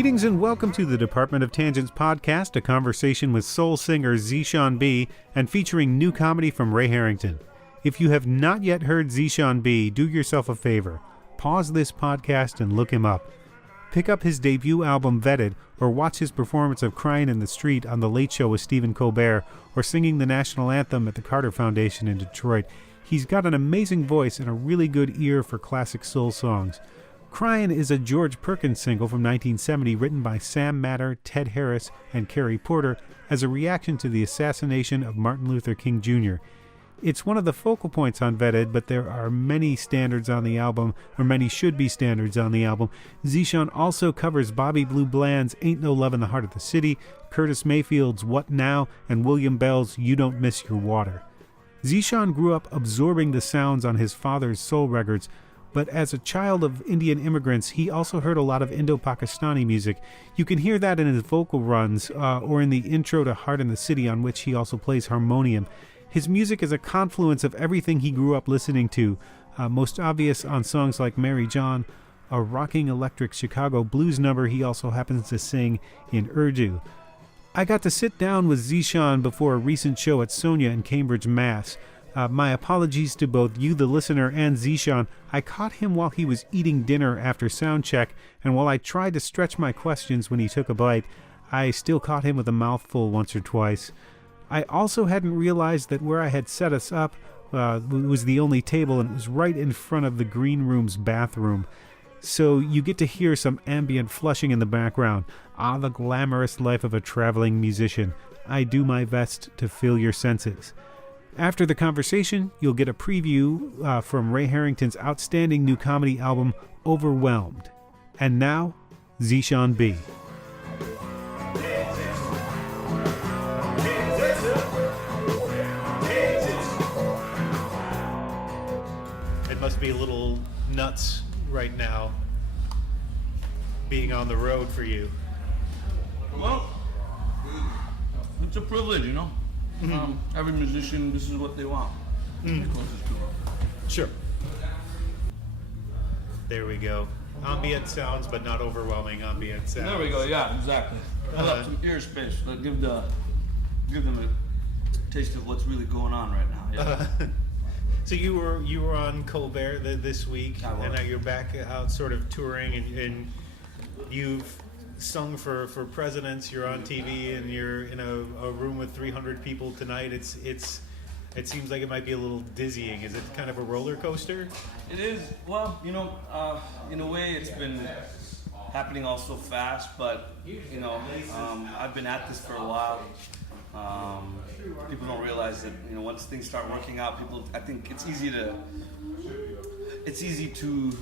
Greetings and welcome to the Department of Tangents podcast, a conversation with soul singer Zeshan B and featuring new comedy from Ray Harrington. If you have not yet heard Zeshan B, do yourself a favor. Pause this podcast and look him up. Pick up his debut album Vetted, or watch his performance of Cryin In the Streets on The Late Show with Stephen Colbert, or singing the national anthem at the Carter Foundation in Detroit. He's got an amazing voice and a really good ear for classic soul songs. Cryin is a George Perkins single from 1970 written by Sam Matter, Ted Harris, and Carrie Porter as a reaction to the assassination of Martin Luther King Jr. It's one of the focal points on Vetted, but there are many standards on the album, or many should-be standards on the album. Zeshan also covers Bobby Blue Bland's Ain't No Love in the Heart of the City, Curtis Mayfield's What Now, and William Bell's You Don't Miss Your Water. Zeshan grew up absorbing the sounds on his father's soul records, but as a child of Indian immigrants, he also heard a lot of Indo-Pakistani music. You can hear that in his vocal runs, or in the intro to Heart in the City, on which he also plays harmonium. His music is a confluence of everything he grew up listening to, most obvious on songs like Meri Jaan, a rocking electric Chicago blues number he also happens to sing in Urdu. I got to sit down with Zeshan before a recent show at Sonia in Cambridge, Mass. My apologies to both you, the listener, and Zeshan. I caught him while he was eating dinner after soundcheck, and while I tried to stretch my questions when he took a bite, I still caught him with a mouthful once or twice. I also hadn't realized that where I had set us up was the only table, and it was right in front of the green room's bathroom. So you get to hear some ambient flushing in the background. Ah, the glamorous life of a traveling musician. I do my best to fill your senses. After the conversation, you'll get a preview from Ray Harrington's outstanding new comedy album, Overwhelmed. And now, Zeshan B. It must be a little nuts right now, being on the road for you. Well, it's a privilege, you know. Every musician, this is what they want. Sure. There we go. Ambient sounds, but not overwhelming ambient sounds. There we go. Yeah, exactly. Fill up some ear space. Give them a taste of what's really going on right now. Yeah. So you were on Colbert this week, and now you're back out sort of touring, and you've sung for presidents. You're on TV, and you're in a room with 300 people tonight. It seems like it might be a little dizzying. Is it kind of a roller coaster? It is. Well, you know, in a way, it's been happening all so fast. But you know, I've been at this for a while. People don't realize that, you know, once things start working out, I think it's easy to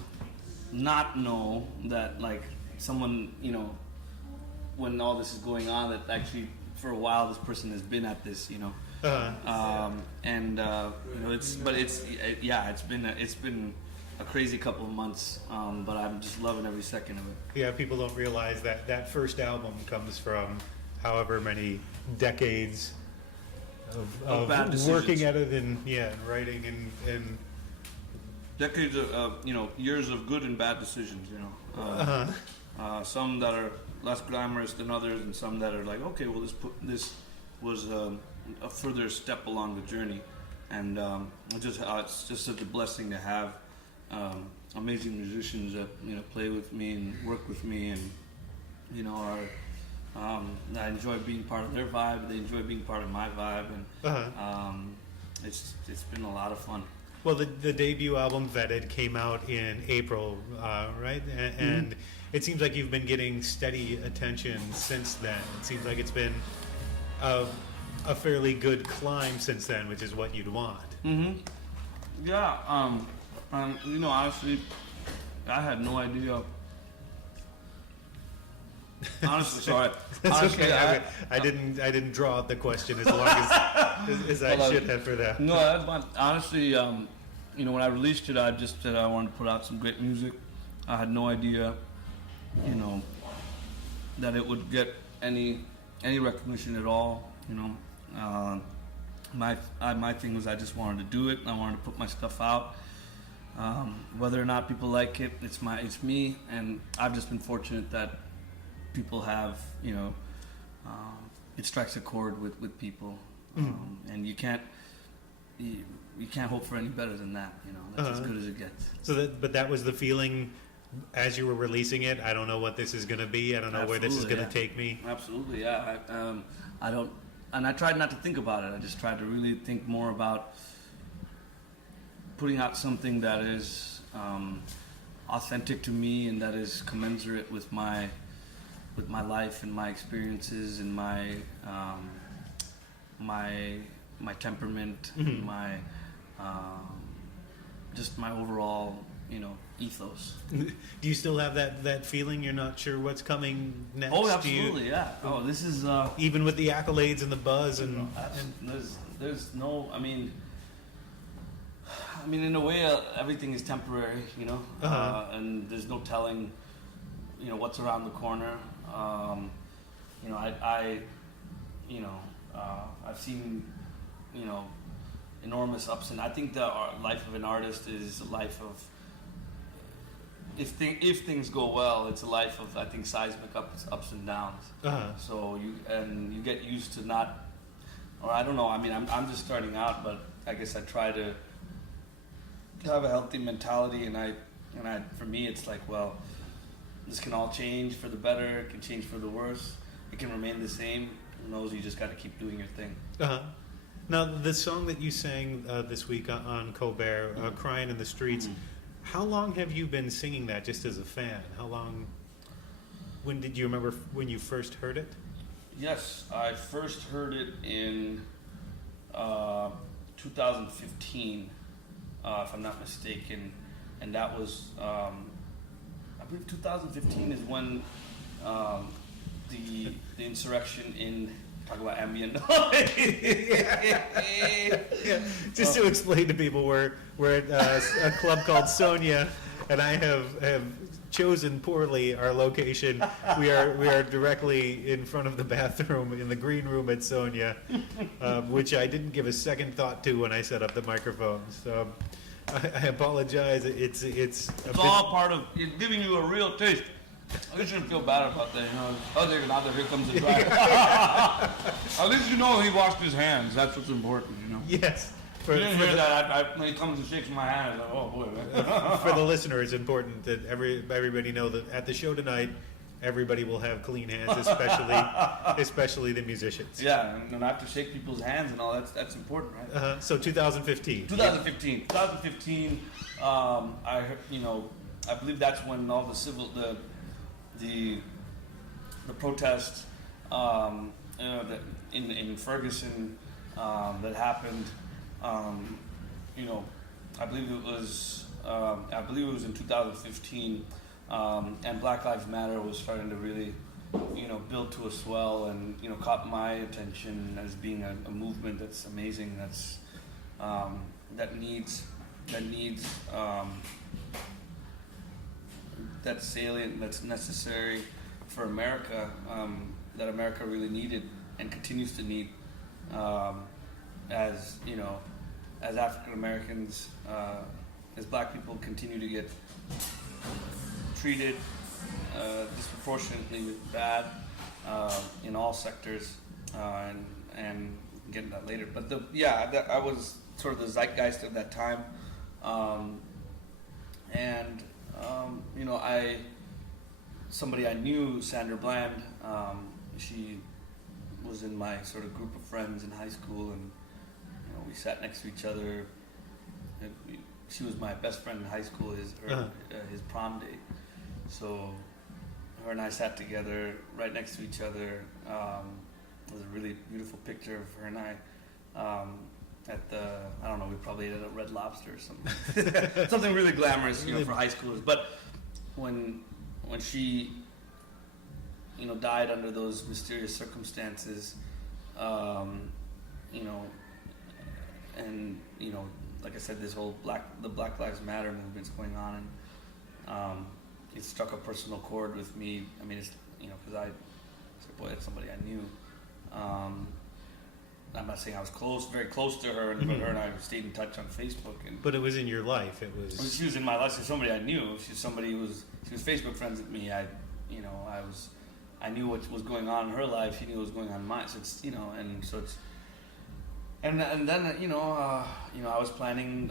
not know that, like, someone, you know, when all this is going on, that actually for a while this person has been at this, you know. You know, it's been a crazy couple of months, but I'm just loving every second of it. Yeah, people don't realize that first album comes from however many decades of working at it and writing and decades of you know, years of good and bad decisions, you know. Some that are less glamorous than others, and some that are like, okay, well, this was a further step along the journey, and it's just such a blessing to have amazing musicians that, you know, play with me and work with me, and, you know, I enjoy being part of their vibe. They enjoy being part of my vibe, and it's been a lot of fun. Well, the debut album Vetted came out in April, right? And it seems like you've been getting steady attention since then. It seems like it's been a fairly good climb since then, which is what you'd want. Yeah. You know, honestly, I had no idea. Honestly, sorry. That's honestly, okay. I didn't draw out the question as long as I should have for that. No, that's fine. Honestly, you know, when I released it, I just said I wanted to put out some great music. I had no idea, you know, that it would get any recognition at all. You know, my thing was I just wanted to do it. I wanted to put my stuff out. Whether or not people like it, it's me, and I've just been fortunate that people have, it strikes a chord with people, and you can't hope for any better than that. That's as good as it gets. But that was the feeling as you were releasing it. I don't know what this is going to be. I don't know where this is going to take me. Absolutely, yeah. I don't, and I tried not to think about it. I just tried to really think more about putting out something that is authentic to me and that is commensurate with my life and my experiences and my temperament, and my just my overall ethos. Do you still have that feeling you're not sure what's coming next? Oh, absolutely, yeah. Oh, this is even with the accolades and the buzz and there's no. I mean, in a way, everything is temporary, and there's no telling, what's around the corner. I've seen, enormous ups, and I think the life of an artist is a life of, if things go well, it's a life of, I think, seismic ups and downs. So you get used to not, or I don't know. I mean, I'm just starting out, but I guess I try to have a healthy mentality, and for me, it's like, well, this can all change for the better. It can change for the worse. It can remain the same. Who knows? You just got to keep doing your thing. Now, the song that you sang this week on Colbert, "Cryin in the Streets," how long have you been singing that just as a fan? How long? When did you remember when you first heard it? Yes, I first heard it in 2015, if I'm not mistaken, and that was, I believe 2015 is when the insurrection in, talk about ambient noise. Just to explain to people, we're at a club called Sonia, and I have chosen poorly our location. We are directly in front of the bathroom in the green room at Sonia, which I didn't give a second thought to when I set up the microphones. So I apologize. It's all part of giving you a real taste. You shouldn't feel bad about that, now that here comes the driver. At least he washed his hands. That's what's important, Yes. You didn't hear that. When he comes and shakes my hand, I was like, oh boy, man. For the listener, it's important that everybody know that at the show tonight, everybody will have clean hands, especially the musicians. Yeah, and I have to shake people's hands and all. That's important, right? So 2015. 2015. I heard, I believe that's when all the protest, in Ferguson, that happened. I believe it was in 2015, and Black Lives Matter was starting to really, build to a swell, and caught my attention as being a movement that's amazing. That's salient, that's necessary for America, that America really needed and continues to need, as African Americans, as Black people continue to get treated disproportionately bad in all sectors, and getting that later. But I was sort of the zeitgeist of that time, and somebody I knew, Sandra Bland, she was in my sort of group of friends in high school, and we sat next to each other. She was my best friend in high school, his prom date. So her and I sat together right next to each other. It was a really beautiful picture of her and I at the, I don't know, we probably ate at a Red Lobster or something. Something really glamorous, for high schoolers. But when she, died under those mysterious circumstances, and like I said, this whole the Black Lives Matter movement's going on, and it struck a personal chord with me. I mean, it's because I said, boy, that's somebody I knew. I'm not saying I was very close to her, but her and I stayed in touch on Facebook. But it was in your life. She was in my life. She's somebody I knew. She was Facebook friends with me. I was I knew what was going on in her life. She knew what was going on in mine. So it's, and so it's, and then I was planning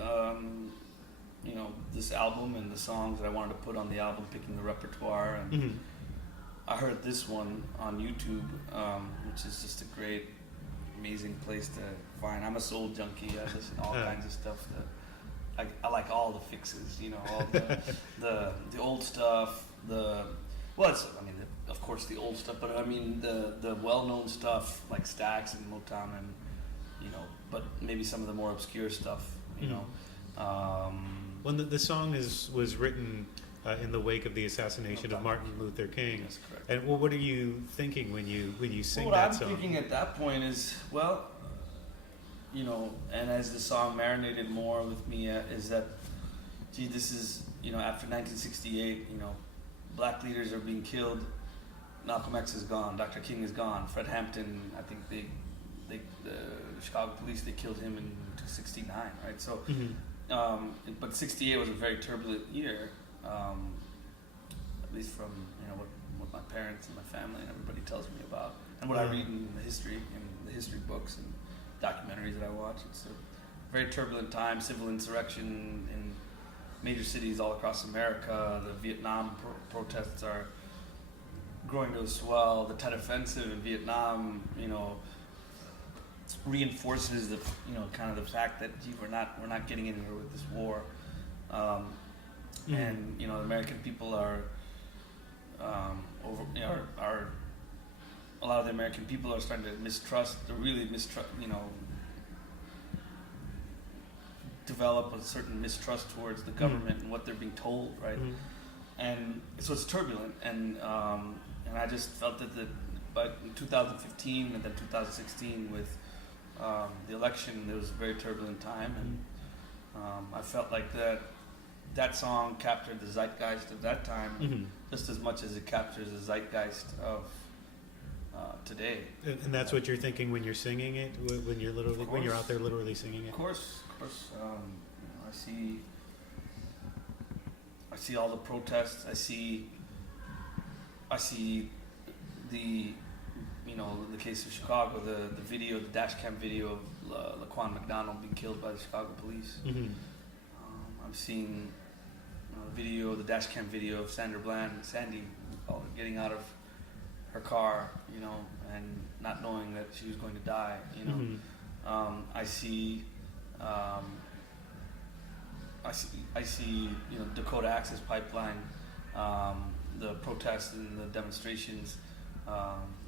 this album and the songs that I wanted to put on the album, picking the repertoire, and I heard this one on YouTube, which is just a great, amazing place to find. I'm a soul junkie. I listen to all kinds of stuff. I like all the fixes, all the old stuff. Of course the old stuff, but I mean the well-known stuff like Stax and Motown, and but maybe some of the more obscure stuff. When the song was written in the wake of the assassination of Martin Luther King. That's correct. And what are you thinking when you sing that that song? What I'm thinking at that point is, and as the song marinated more with me, is that, this is, after 1968, black leaders are being killed. Malcolm X is gone. Dr. King is gone. Fred Hampton, I think the Chicago police, they killed him in 1969, right? So, but 68 was a very turbulent year. At least from what my parents and my family and everybody tells me about, and what I read in the history books and documentaries that I watch. It's a very turbulent time. Civil insurrection in major cities all across America. The Vietnam protests are growing to a swell. The Tet Offensive in Vietnam, reinforces the kind of the fact that we're not getting anywhere with this war. And the American people are a lot of the American people are starting to really mistrust, develop a certain mistrust towards the government and what they're being told, right? And so it's turbulent, and I just felt that but in 2015 and then 2016 with the election, there was a very turbulent time, and I felt like that song captured the zeitgeist of that time just as much as it captures the zeitgeist of today. And that's what you're thinking when you're singing it, when you're out there literally singing it. Of course. I see all the protests. I see the the case of Chicago, the video, the dash cam video of Laquan McDonald being killed by the Chicago police. I'm seeing the dash cam video of Sandy, getting out of her car, and not knowing that she was going to die. I see Dakota Access Pipeline, the protests and the demonstrations.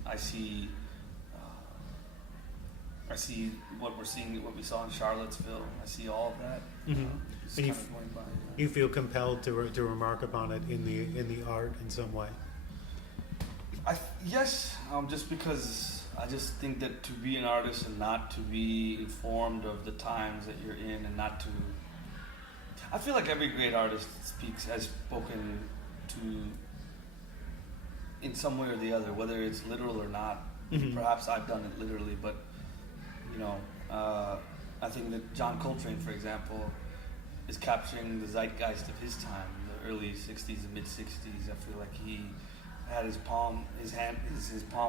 I see what we saw in Charlottesville. I see all of that. And you feel compelled to remark upon it in the art in some way. Yes, just because I just think that to be an artist and not to be informed of the times that you're in, and not to, I feel like every great artist has spoken to, in some way or the other, whether it's literal or not. Perhaps I've done it literally, but I think that John Coltrane, for example, is capturing the zeitgeist of his time, the early '60s and mid '60s. I feel like he had his palm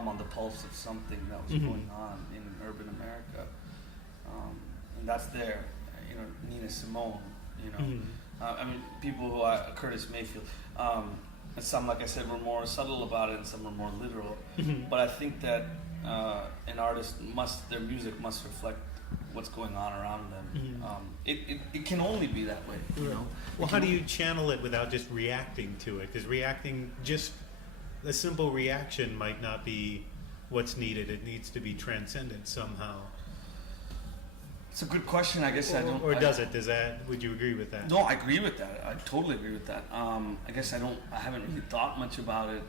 on the pulse of something that was going on in urban America, and that's there. Nina Simone. People who Curtis Mayfield. And some, like I said, were more subtle about it, and some were more literal. But I think that an artist their music must reflect what's going on around them. It can only be that way. Well, how do you channel it without just reacting to it? Because just a simple reaction might not be what's needed. It needs to be transcendent somehow. It's a good question. I guess I don't. Or does it? Would you agree with that? No, I agree with that. I totally agree with that. I guess I haven't really thought much about it.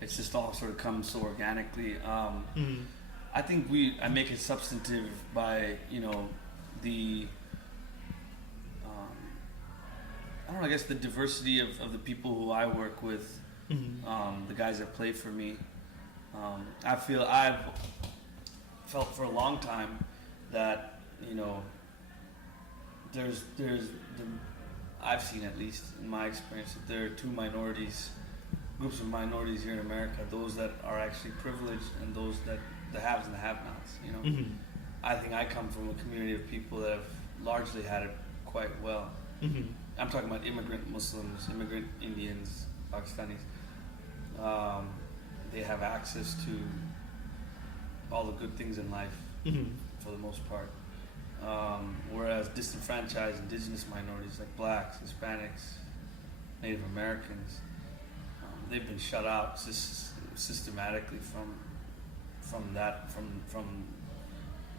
It's just all sort of comes so organically. I think I make it substantive by the I guess the diversity of the people who I work with, the guys that play for me. I've felt for a long time that I've seen, at least in my experience, that there are two minorities groups of minorities here in America, those that are actually privileged and those that the haves and the have-nots. You know, Mm-hmm. I think I come from a community of people that have largely had it quite well. Mm-hmm. I'm talking about immigrant Muslims, immigrant Indians, Pakistanis. They have access to all the good things in life Mm-hmm. for the most part. Whereas disenfranchised indigenous minorities like blacks, Hispanics, Native Americans, they've been shut out systematically from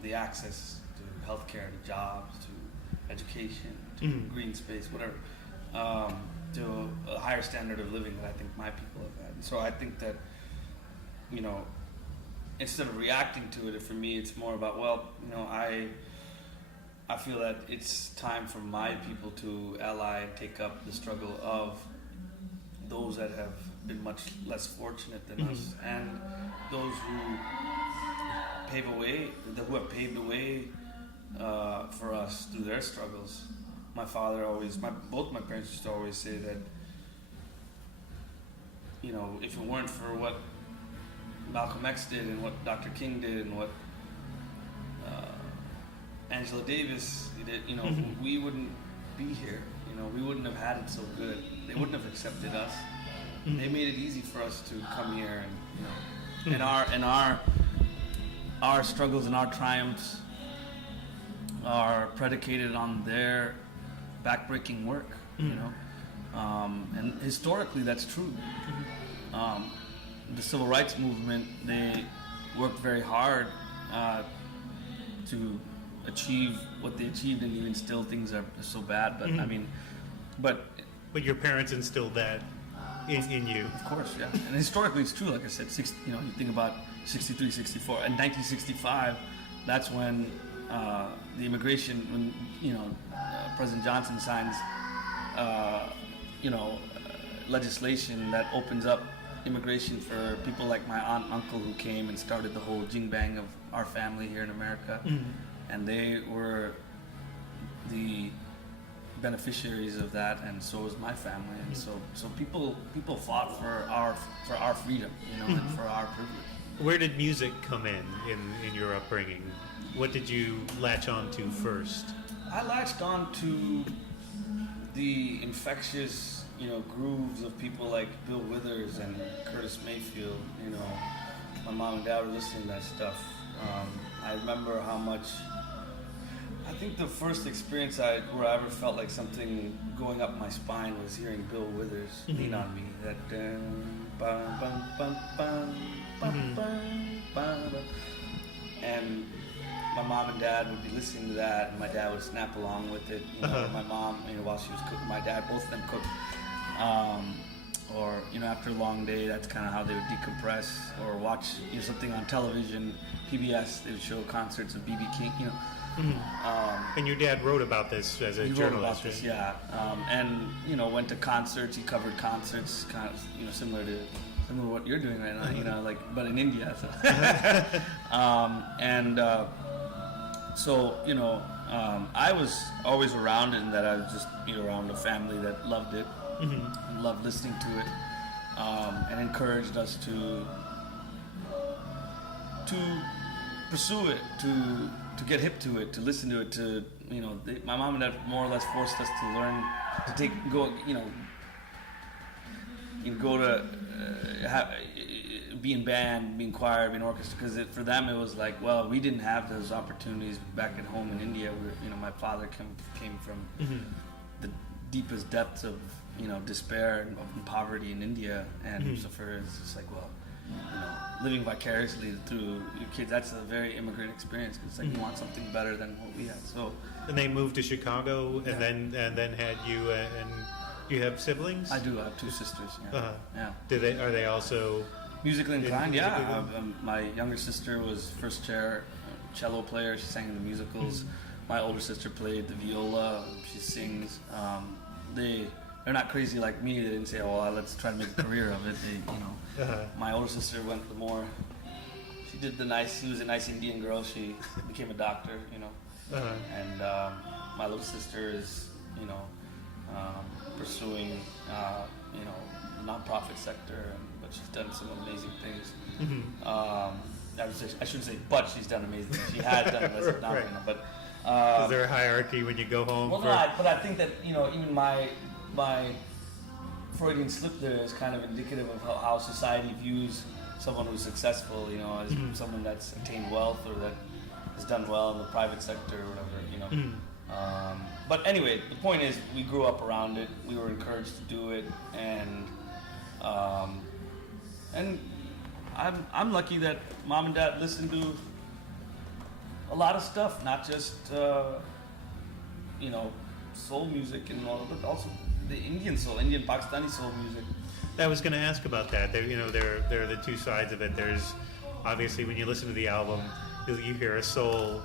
the access to healthcare, to jobs, to education, to Mhm. green space, whatever, to a higher standard of living that I think my people have had. And so I think that, you know, instead of reacting to it, for me, it's more about, well, you know, I feel that it's time for my people to ally and take up the struggle of those that have been much less fortunate than us, and those who have paved the way for us through their struggles. My father both my parents used to always say that, you know, if it weren't for what Malcolm X did and what Dr. King did and what Angela Davis did, you know, we wouldn't be here. You know, we wouldn't have had it so good. They wouldn't have accepted us. They made it easy for us to come here, and you know, and our struggles and our triumphs are predicated on their backbreaking work. You know, and historically that's true. The civil rights movement, they worked very hard to achieve what they achieved, and even still things are so bad. But I mean, but your parents instilled that in you. of course, yeah. And historically, it's true. Like I said, you know, you think about 63, 64, and 1965. That's when the immigration, when you know, President Johnson signs, legislation that opens up immigration for people like my aunt and uncle who came and started the whole jing bang of our family here in America. And they were the beneficiaries of that, and so was my family. And so people fought for our freedom, you know, and for our privilege. Where did music come in your upbringing? What did you latch on to first? I latched on to the infectious, you know, grooves of people like Bill Withers and Curtis Mayfield. You know, my mom and dad were listening to that stuff. I remember how much. I think the first experience where I ever felt like something going up my spine was hearing Bill Withers "Lean on Me." That bum, bum, bum, bum, bum, bum, bum. And my mom and dad would be listening to that, and my dad would snap along with it. You know, my mom, you know, while she was cooking, my dad, both of them cooked. Or, you know, after a long day, that's kind of how they would decompress. Or watch, you know, something on television, PBS. They would show concerts of B.B. King. You know. And your dad wrote about this as a He journalist. wrote about this, yeah. And you know, went to concerts. He covered concerts, kind of, you know, similar to what you're doing right now. You know, like, but in India. So. So you know, I was always around it, and that I was just, you know, around a family that loved it, and loved listening to it, and encouraged us to pursue it, to get hip to it, to listen to it, to, you know, my mom and dad more or less forced us to learn, to go to be in band, be in choir, be in orchestra, because for them it was like, well, we didn't have those opportunities back at home in India. You know, my father came from the deepest depths of, you know, despair and poverty in India, and so for us, it's just like, well, you know, living vicariously through your kids, that's a very immigrant experience. It's like you want something better than what we had. So, and they moved to Chicago, and then had you, and you have siblings? I do. I have two sisters. Yeah. Yeah. Are they also musically inclined? Yeah. My younger sister was first chair cello player. She sang in the musicals. My older sister played the viola. She sings. They're not crazy like me. They didn't say, "Oh, well, let's try to make a career of it." They, you know. My older sister went the more. She did she was a nice Indian girl. She became a doctor, you know. And my little sister is, you know, pursuing, you know, nonprofit sector, but she's done some amazing things. Mm-hmm. I shouldn't say, but she's done amazing things. She has done this, Right. but Is there a hierarchy when you go home? well, no, but I think that even my Freudian slip there is kind of indicative of how society views someone who's successful, as Mm-hmm. someone that's attained wealth or that has done well in the private sector or whatever, Mm-hmm. But anyway, the point is, we grew up around it. We were encouraged to do it, and I'm lucky that mom and dad listened to a lot of stuff, not just soul music and all, but also the Indian Pakistani soul music. I was going to ask about that. There are the two sides of it. There's obviously when you listen to the album, you hear a soul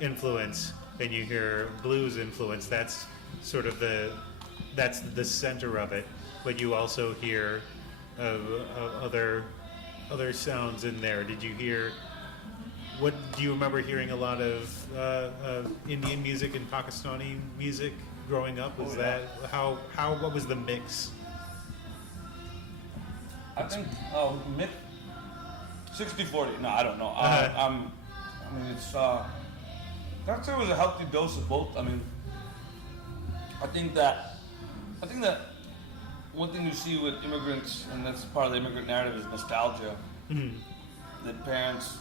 influence and you hear blues influence. That's sort of the center of it. But you also hear other sounds in there. Did you hear? What do you remember hearing a lot of Indian music and Pakistani music growing up? Was that how? What was the mix? I think 60-40. No, I don't know. It's I'd say it was a healthy dose of both. I mean, I think that one thing you see with immigrants, and that's part of the immigrant narrative, is nostalgia. Mm-hmm. The parents,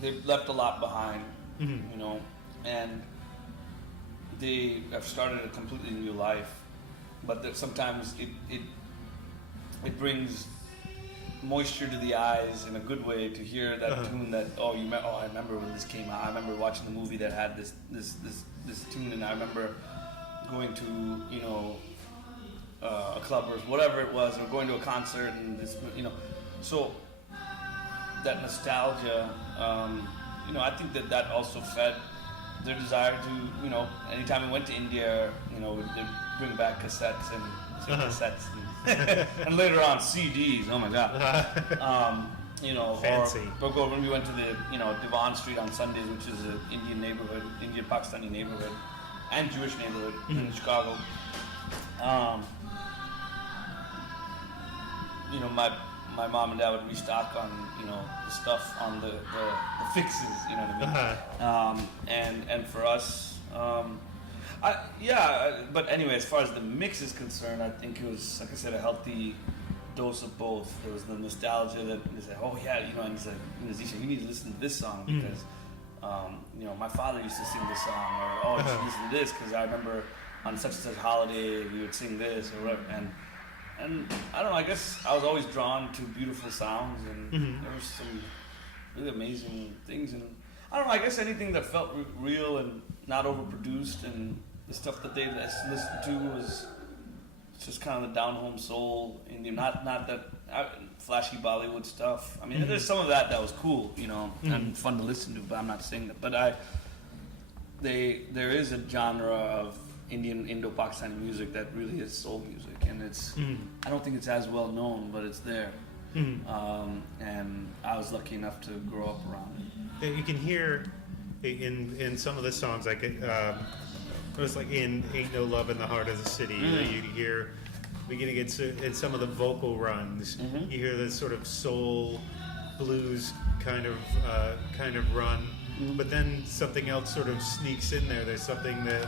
they've left a lot behind, Mm-hmm. and they have started a completely new life. But that sometimes it brings moisture to the eyes in a good way to hear that tune that I remember when this came out. I remember watching the movie that had this tune, and I remember going to a club or whatever it was, or going to a concert, and this so that nostalgia, I think that also fed their desire to, anytime we went to India, they'd bring back cassettes and cassettes and later on CDs. Oh my God. Fancy. Or when we went to the, Devon Street on Sundays, which is an Indian neighborhood, Indian Pakistani neighborhood, and Jewish neighborhood in Chicago. My mom and dad would restock on, the stuff on the fixes, you know what I mean? And for us, but anyway, as far as the mix is concerned, I think it was, like I said, a healthy dose of both. There was the nostalgia that is like, and it's like, Zeshan, you need to listen to this song because, my father used to sing this song, or you should listen to this because I remember on such and such holiday we would sing this or whatever. And I don't know, I guess I was always drawn to beautiful sounds, and there was some really amazing things. And I don't know, I guess anything that felt real and not overproduced, and the stuff that they listened to was just kind of the down-home soul, Indian, not that flashy Bollywood stuff. I mean, there's some of that was cool, and fun to listen to, but I'm not saying that. But there is a genre of Indian Indo-Pakistani music that really is soul music, and it's I don't think it's as well known, but it's there. And I was lucky enough to grow up around it. You can hear in some of the songs, like it was like in "Ain't No Love in the Heart of the City." You hear beginning in some of the vocal runs. You hear this sort of soul blues kind of run, but then something else sort of sneaks in there. There's something that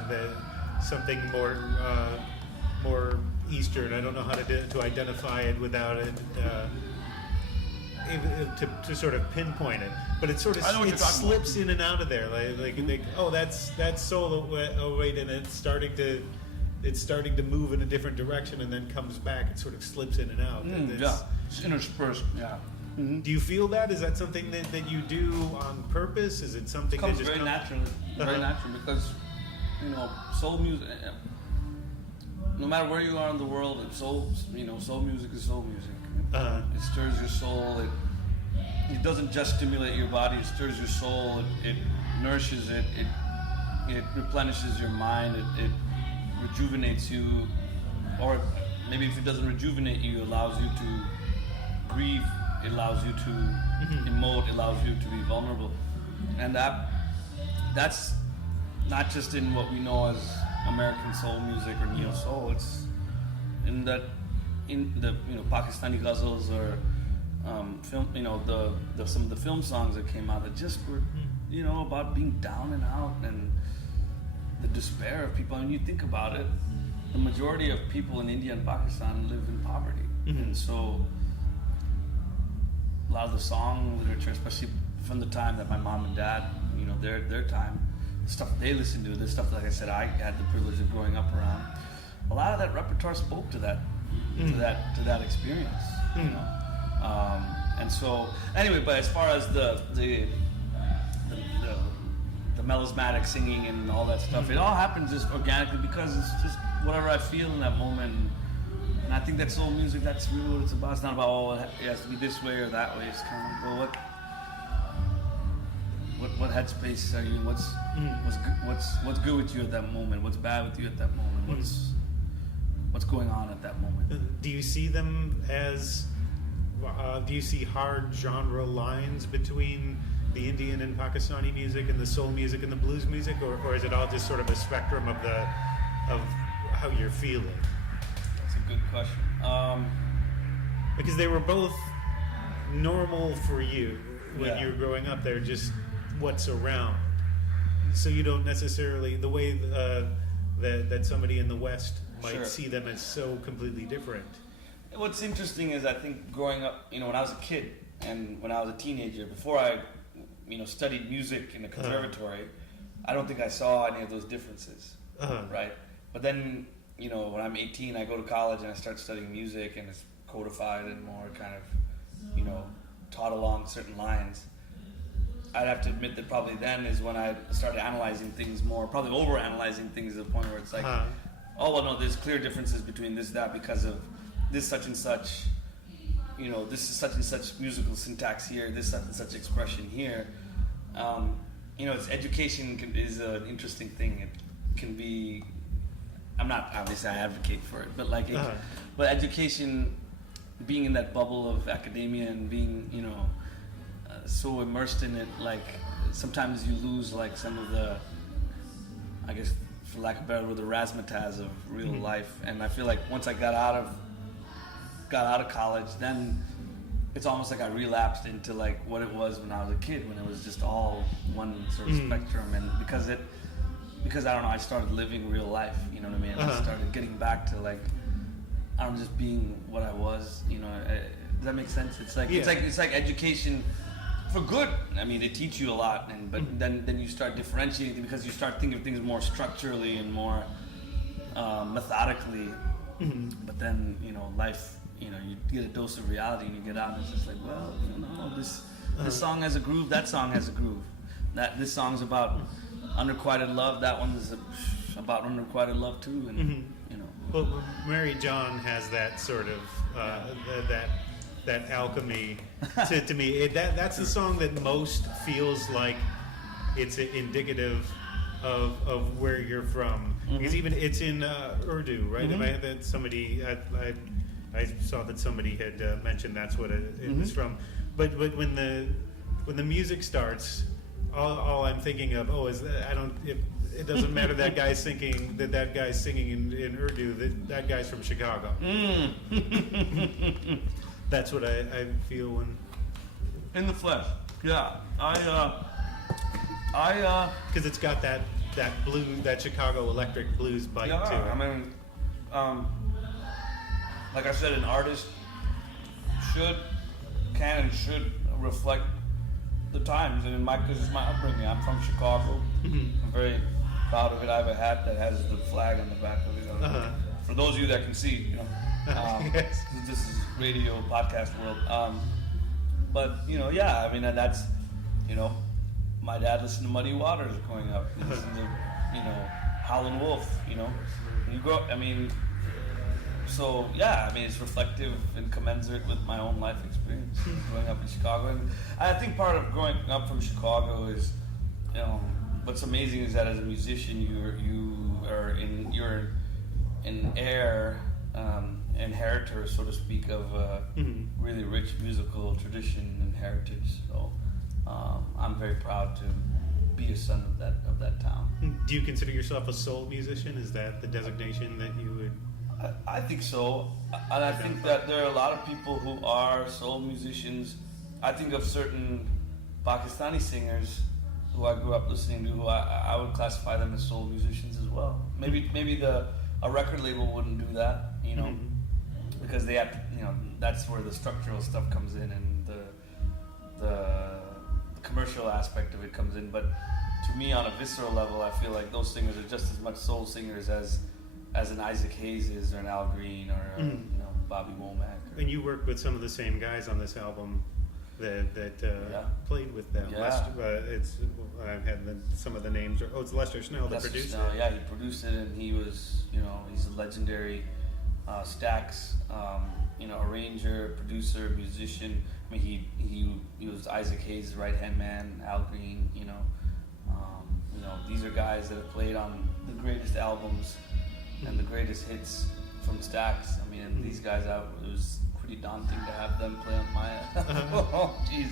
something more Eastern. I don't know how to identify it without it to sort of pinpoint it, but it sort of slips in and out of there. Like that's soul. Oh wait, and it's starting to move in a different direction and then comes back. It sort of slips in and out. It's interspersed. Yeah. Do you feel that? Is that something that you do on purpose? Is it something that just comes very naturally? Very natural, because soul music. No matter where you are in the world, soul music is soul music. It stirs your soul. It doesn't just stimulate your body. It stirs your soul. It nourishes it. It replenishes your mind. It rejuvenates you, or maybe if it doesn't rejuvenate you, it allows you to grieve. It allows you to emote. It allows you to be vulnerable, and that's not just in what we know as American soul music or neo soul. It's in that in the Pakistani ghazals or film, some of the film songs that came out that just were about being down and out and the despair of people. And you think about it, the majority of people in India and Pakistan live in poverty, and so a lot of the song literature, especially from the time that my mom and dad, their time, the stuff they listened to, the stuff, like I said, I had the privilege of growing up around. A lot of that repertoire spoke to that, to that experience, and so anyway. But as far as the melismatic singing and all that stuff, it all happens just organically because it's just whatever I feel in that moment. And I think that soul music, that's really what it's about. It's not about, it has to be this way or that way. It's kind of, well, what headspace are you in? What's good with you at that moment? What's bad with you at that moment? What's going on at that moment? Do you see them as, do you see hard genre lines between the Indian and Pakistani music and the soul music and the blues music, or is it all just sort of a spectrum of how you're feeling? That's a good question. Because they were both normal for you when you were growing up. They're just what's around. So you don't necessarily, the way that somebody in the West might see them as so completely different. What's interesting is, I think growing up, when I was a kid and when I was a teenager, before I studied music in the conservatory, I don't think I saw any of those differences, right? But then, when I'm 18, I go to college and I start studying music, and it's codified and more kind of, taught along certain lines. I'd have to admit that probably then is when I started analyzing things more, probably over-analyzing things to the point where it's like, oh, well, no, there's clear differences between this, that, because of this such and such, this is such and such musical syntax here, this such and such expression here. It's education is an interesting thing. It can be, I'm not, obviously I advocate for it, but but education, being in that bubble of academia and being, so immersed in it, like sometimes you lose like some of the, I guess for lack of a better word, the razzmatazz of real life. And I feel like once I got out of college, then it's almost like I relapsed into like what it was when I was a kid, when it was just all one sort of spectrum. And because I don't know, I started living real life, you know what I mean? I started getting back to like, I'm just being what I was, does that make sense? It's like, it's like education for good. I mean, they teach you a lot, but then you start differentiating because you start thinking of things more structurally and more methodically. But then, life, you get a dose of reality and you get out and it's just like, well, this song has a groove, that song has a groove. This song's about unrequited love, that one's about unrequited love too, and Well, Meri Jaan has that sort of that alchemy to me. That's the song that most feels like it's indicative of where you're from. Because even it's in Urdu, right? I saw that somebody had mentioned that's what it was from. But when the music starts, all I'm thinking of is that it doesn't matter that guy's singing in Urdu, that guy's from Chicago. That's what I feel when in the flesh. Yeah, because it's got that blues, that Chicago electric blues bite to it. I mean, like I said, an artist can and should reflect the times, and because it's my upbringing. I'm from Chicago. I'm very proud of it. I have a hat that has the flag on the back of it. For those of you that can see, Yes. This is radio podcast world. But I mean, and that's my dad listened to Muddy Waters growing up. He listened to Howlin' Wolf. When you grow up, I mean, so yeah, I mean, it's reflective and commensurate with my own life experience growing up in Chicago. And I think part of growing up from Chicago is, what's amazing is that as a musician, you're an heir, inheritor, so to speak, of really rich musical tradition and heritage. So I'm very proud to be a son of that town. Do you consider yourself a soul musician? Is that the designation that you would? I think so, and I think that there are a lot of people who are soul musicians. I think of certain Pakistani singers who I grew up listening to, who I would classify them as soul musicians as well. Maybe a record label wouldn't do that, you know, because they have to, you know, that's where the structural stuff comes in and the commercial aspect of it comes in. But to me, on a visceral level, I feel like those singers are just as much soul singers as an Isaac Hayes is, or an Al Green, or you know, Bobby Womack. And you worked with some of the same guys on this album that played with them. Yeah. I've had some of the names. It's Lester Snell, the producer. Snell, yeah, he produced it, and he was, you know, he's a legendary Stax, you know, arranger, producer, musician. I mean, he was Isaac Hayes' right hand man, Al Green. You know, these are guys that have played on the greatest albums and the greatest hits from Stax. I mean, and these guys it was pretty daunting to have them play on my. Oh, jeez.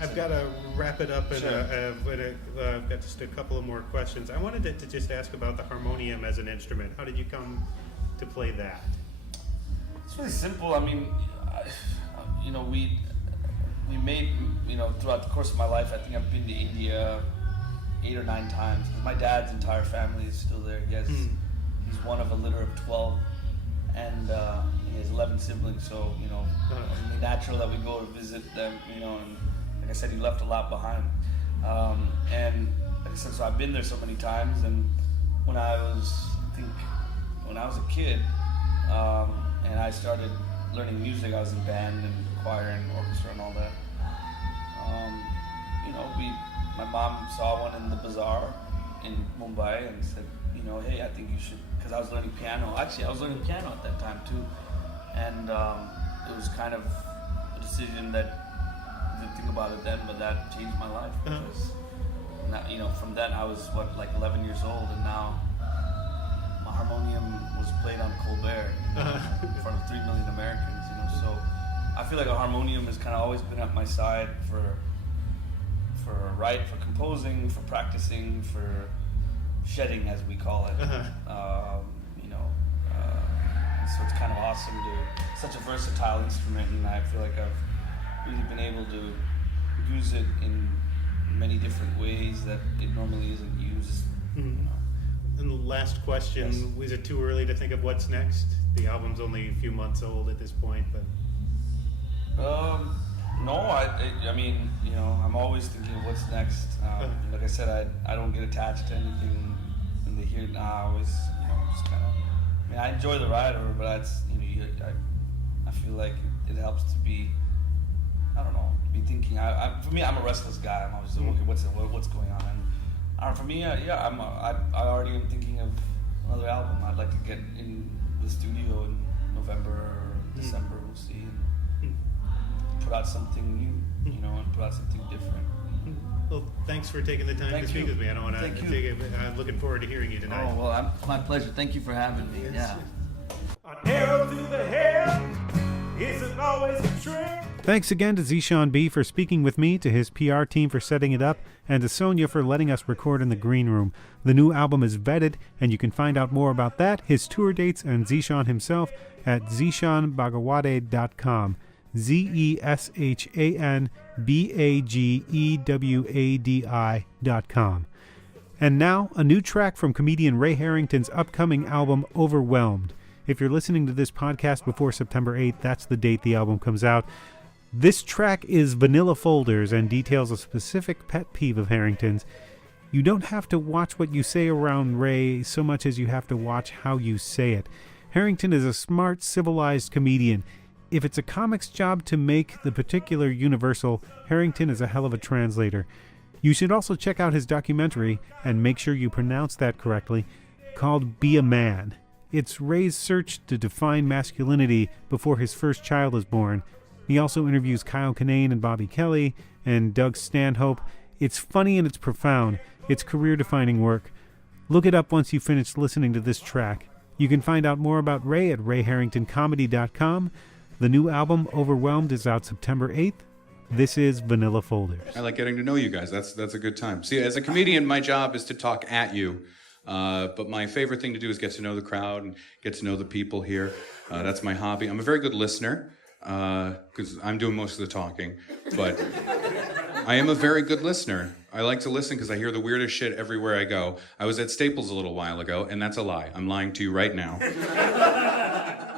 I've got to wrap it up, and Sure. but I've got just a couple of more questions. I wanted to just ask about the harmonium as an instrument. How did you come to play that? It's really simple. I mean, you know, we made, you know, throughout the course of my life, I think I've been to India 8 or 9 times. My dad's entire family is still there. He's one of a litter of 12, and he has 11 siblings. So, you know, it's natural that we go to visit them. You know, and like I said, he left a lot behind. And like I said, so I've been there so many times. And when I was a kid, and I started learning music, I was in band and choir and orchestra and all that. You know, my mom saw one in the bazaar in Mumbai and said, you know, hey, I think you should, because I was learning piano. Actually, I was learning piano at that time too, and it was kind of a decision that I didn't think about it then, but that changed my life because, now, you know, from then I was like 11 years old, and now my harmonium was played on Colbert in front of 3 million Americans. You know, so I feel like a harmonium has kind of always been at my side for composing, for practicing, for shedding, as we call it. You know, so it's kind of awesome such a versatile instrument, and I feel like I've really been able to use it in many different ways that it normally isn't used. You know. And the last question, Yes. Is it too early to think of what's next? The album's only a few months old at this point, but... No, I mean, you know, I'm always thinking of what's next. Like I said, I don't get attached to anything in the here and now. I always, you know, just kind of, I mean, I enjoy the ride over, but I feel like it helps to be, I don't know, be thinking. For me, I'm a restless guy. I'm always okay, what's going on? And for me, I already am thinking of another album. I'd like to get in the studio in November or December. We'll see. And put out something new, you know, and put out something different. Well, thanks for taking the time to speak with me. I don't want to take it. I'm looking forward to hearing you tonight. Oh, well, my pleasure. Thank you for having me. Yeah. An arrow to the head isn't always a trick. Thanks again to Zeshan B for speaking with me, to his PR team for setting it up, and to Sonia for letting us record in the green room. The new album is vetted, and you can find out more about that, his tour dates, and Zeshan himself at zeshanbagawade.com. ZESHANBAGEWADI.com. And now, a new track from comedian Ray Harrington's upcoming album, Overwhelmed. If you're listening to this podcast before September 8th, that's the date the album comes out. This track is Vanilla Folders and details a specific pet peeve of Harrington's. You don't have to watch what you say around Ray so much as you have to watch how you say it. Harrington is a smart, civilized comedian. If it's a comic's job to make the particular universal, Harrington is a hell of a translator. You should also check out his documentary, and make sure you pronounce that correctly, called Be a Man. It's Ray's search to define masculinity before his first child is born. He also interviews Kyle Kinane and Bobby Kelly and Doug Stanhope. It's funny and it's profound. It's career-defining work. Look it up once you finish listening to this track. You can find out more about Ray at rayharringtoncomedy.com. The new album, Overwhelmed, is out September 8th. This is Vanilla Folders. I like getting to know you guys. That's a good time. See, as a comedian, my job is to talk at you. But my favorite thing to do is get to know the crowd and get to know the people here. That's my hobby. I'm a very good listener, because I'm doing most of the talking, but I am a very good listener. I like to listen because I hear the weirdest shit everywhere I go. I was at Staples a little while ago, and that's a lie. I'm lying to you right now.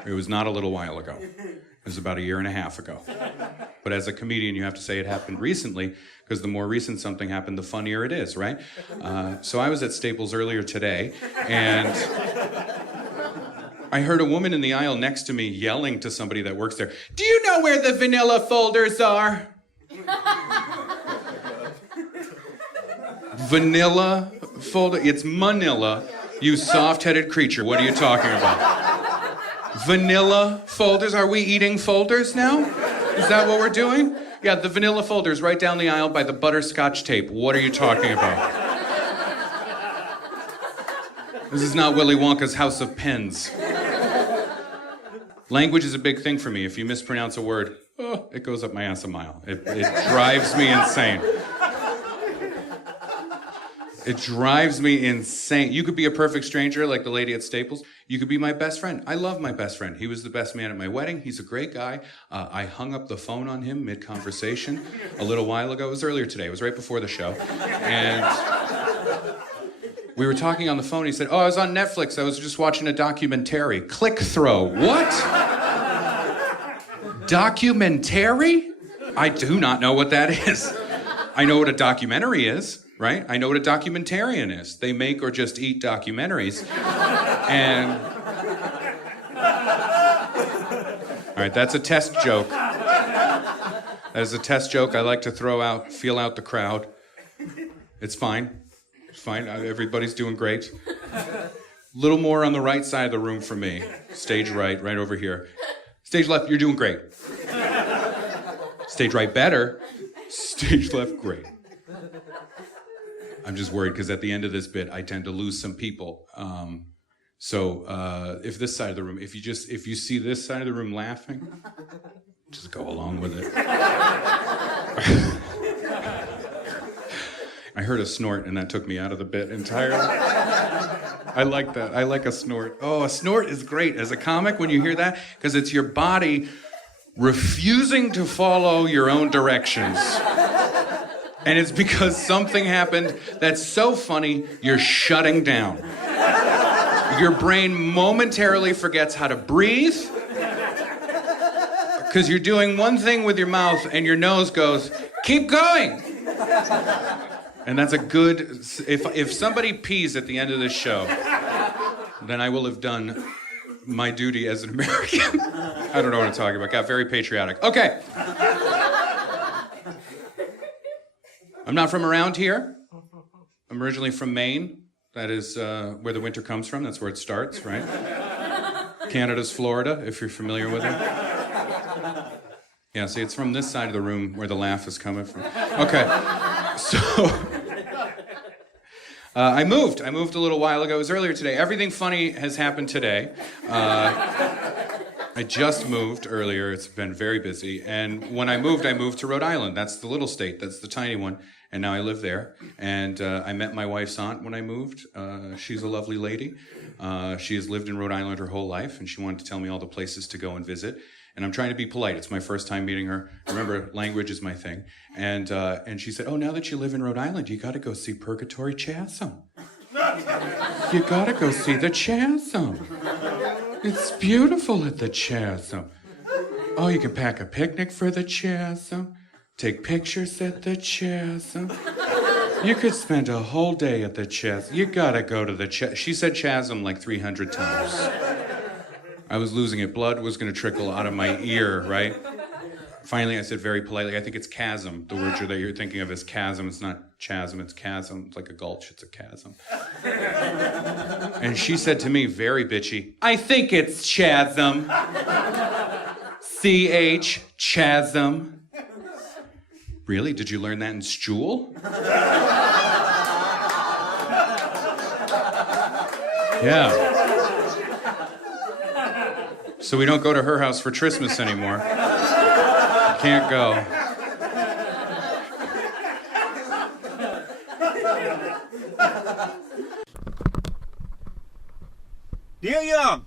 It was not a little while ago. It was about 1.5 years ago. But as a comedian, you have to say it happened recently, because the more recent something happened, the funnier it is, right? So I was at Staples earlier today, and I heard a woman in the aisle next to me yelling to somebody that works there, "Do you know where the vanilla folders are?" Vanilla folder? It's Manila, you soft-headed creature. What are you talking about? Vanilla folders? Are we eating folders now? Is that what we're doing? Yeah, the vanilla folders right down the aisle by the butterscotch tape. What are you talking about? This is not Willy Wonka's House of Pens. Language is a big thing for me. If you mispronounce a word, oh, it goes up my ass a mile. It drives me insane. It drives me insane. You could be a perfect stranger like the lady at Staples. You could be my best friend. I love my best friend. He was the best man at my wedding. He's a great guy. I hung up the phone on him mid-conversation a little while ago. It was earlier today. It was right before the show. And we were talking on the phone. He said, "Oh, I was on Netflix. I was just watching a documentary." Click throw. What? Documentary? I do not know what that is. I know what a documentary is. Right? I know what a documentarian is. They make or just eat documentaries. And... All right, that's a test joke. That is a test joke I like to throw out, feel out the crowd. It's fine. It's fine. Everybody's doing great. A little more on the right side of the room for me. Stage right over here. Stage left, you're doing great. Stage right, better. Stage left, great. I'm just worried because at the end of this bit, I tend to lose some people. So if this side of the room, if you see this side of the room laughing, just go along with it. I heard a snort and that took me out of the bit entirely. I like that. I like a snort. Oh, a snort is great as a comic when you hear that because it's your body refusing to follow your own directions. And it's because something happened that's so funny, you're shutting down. Your brain momentarily forgets how to breathe because you're doing one thing with your mouth and your nose goes, "Keep going." And that's a good, if somebody pees at the end of this show, then I will have done my duty as an American. I don't know what I'm talking about. Got very patriotic. Okay. I'm not from around here. I'm originally from Maine. That is where the winter comes from. That's where it starts, right? Canada's Florida, if you're familiar with it. Yeah, see, it's from this side of the room where the laugh is coming from. Okay, so I moved a little while ago. It was earlier today. Everything funny has happened today. I just moved earlier. It's been very busy. And when I moved to Rhode Island. That's the little state. That's the tiny one. And now I live there. And I met my wife's aunt when I moved. She's a lovely lady. She has lived in Rhode Island her whole life, and she wanted to tell me all the places to go and visit. And I'm trying to be polite. It's my first time meeting her. Remember, language is my thing. And she said, "Oh, now that you live in Rhode Island, you got to go see Purgatory Chasm. You got to go see the Chasm. It's beautiful at the Chasm. Oh, you can pack a picnic for the Chasm. Take pictures at the Chasm. You could spend a whole day at the Chasm. You gotta go to the Chasm." She said Chasm like 300 times. I was losing it. Blood was gonna trickle out of my ear, right? Finally, I said very politely, "I think it's chasm." The word that you're thinking of is chasm. It's not chasm, it's chasm. It's like a gulch, it's a chasm. And she said to me, very bitchy, "I think it's chasm. C-H, chasm." Really? Did you learn that in school? Yeah. So we don't go to her house for Christmas anymore. Can't go. Dear Young,